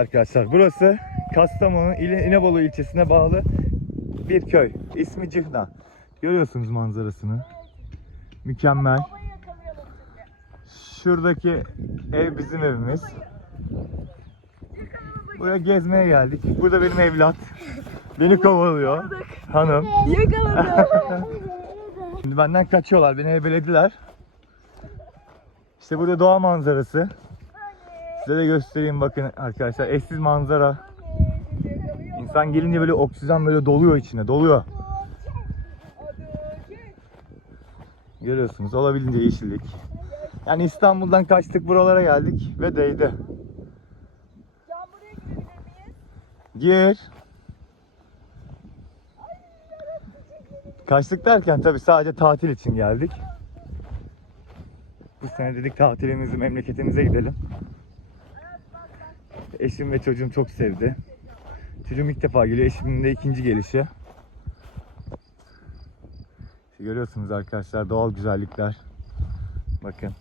Arkadaşlar burası Kastamonu İnebolu ilçesine bağlı bir köy. İsmi Cihna. Görüyorsunuz manzarasını. Mükemmel. Şuradaki ev bizim evimiz. Buraya gezmeye geldik. Burada benim evlat. Beni kovalıyor. Hanım. Şimdi benden kaçıyorlar. Beni ebelediler. İşte burada doğa manzarası. Size de göstereyim bakın arkadaşlar. Eşsiz manzara. İnsan gelince böyle oksijen böyle doluyor içine. Doluyor. Görüyorsunuz olabildiğince yeşillik. Yani İstanbul'dan kaçtık buralara geldik ve değdi. Gir. Kaçtık derken tabii sadece tatil için geldik. Bu sene dedik tatilimizi memleketimize gidelim. Eşim ve çocuğum çok sevdi. Çocuğum ilk defa geliyor, eşimin de ikinci gelişi. İşte görüyorsunuz arkadaşlar doğal güzellikler. Bakın.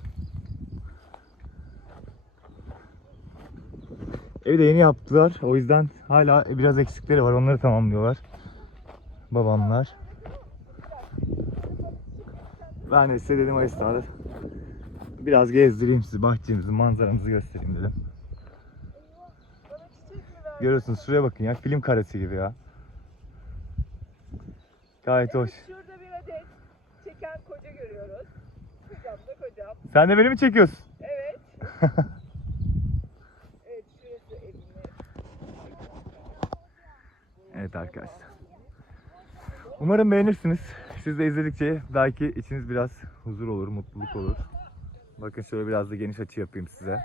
Evi de yeni yaptılar. O yüzden hala biraz eksikleri var. Onları tamamlıyorlar. Babamlar. Ben de size dedim esnada biraz gezdireyim sizi. Bahçemizi, manzaramızı göstereyim dedim. Görüyorsunuz şuraya bakın ya. Film karesi gibi ya. Gayet hoş. Şurada bir adet çeken koca görüyoruz. Kocam da kocam. Sen de beni mi çekiyorsun? Evet. evet şurası evimiz. Evet arkadaşlar. Umarım beğenirsiniz. Siz de izledikçe belki içiniz biraz huzur olur, mutluluk olur. Bakın şöyle biraz da geniş açı yapayım size.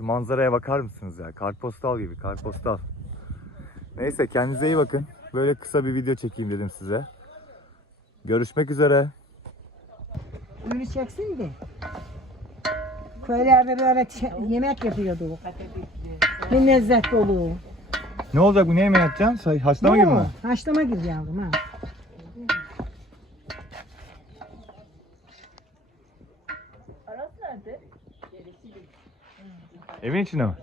Şu manzaraya bakar mısınız ya? Kartpostal gibi, kartpostal. Neyse kendinize iyi bakın. Böyle kısa bir video çekeyim dedim size. Görüşmek üzere. Ünlü çeksin de. Köylerde böyle yemek yapıyordu. Ne lezzet dolu. Ne olacak bu? Ne yemeği yapacağım? Say- Haşlama gibi mi? Haşlama yavrum ha. Evin içinde mi?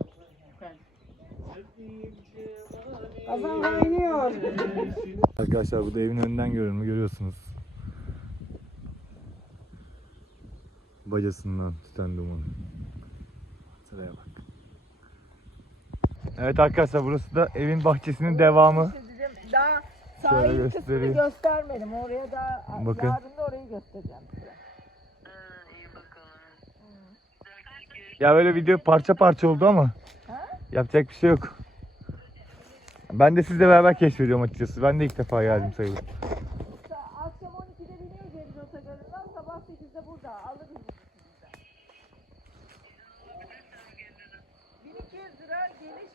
Kazan kaynıyor. Arkadaşlar bu da evin önünden görünümü görüyorsunuz. Bacasından tüten dumanı. Sıraya bak. Evet arkadaşlar burası da evin bahçesinin devamı. Göstereceğim. Daha sahil kısmını göstermedim. Oraya da Bakın. yarın da orayı göstereceğim size. Ya böyle video parça parça oldu ama Ha? yapacak bir şey yok. Ben de sizle beraber keşfediyorum açıkçası. Ben de ilk defa geldim sayılır. Sa- Akşam 12'de biniyoruz Emir Otogarı'ndan. Sabah 8'de burada. Alırız bizi sizden. 1200 lira geliş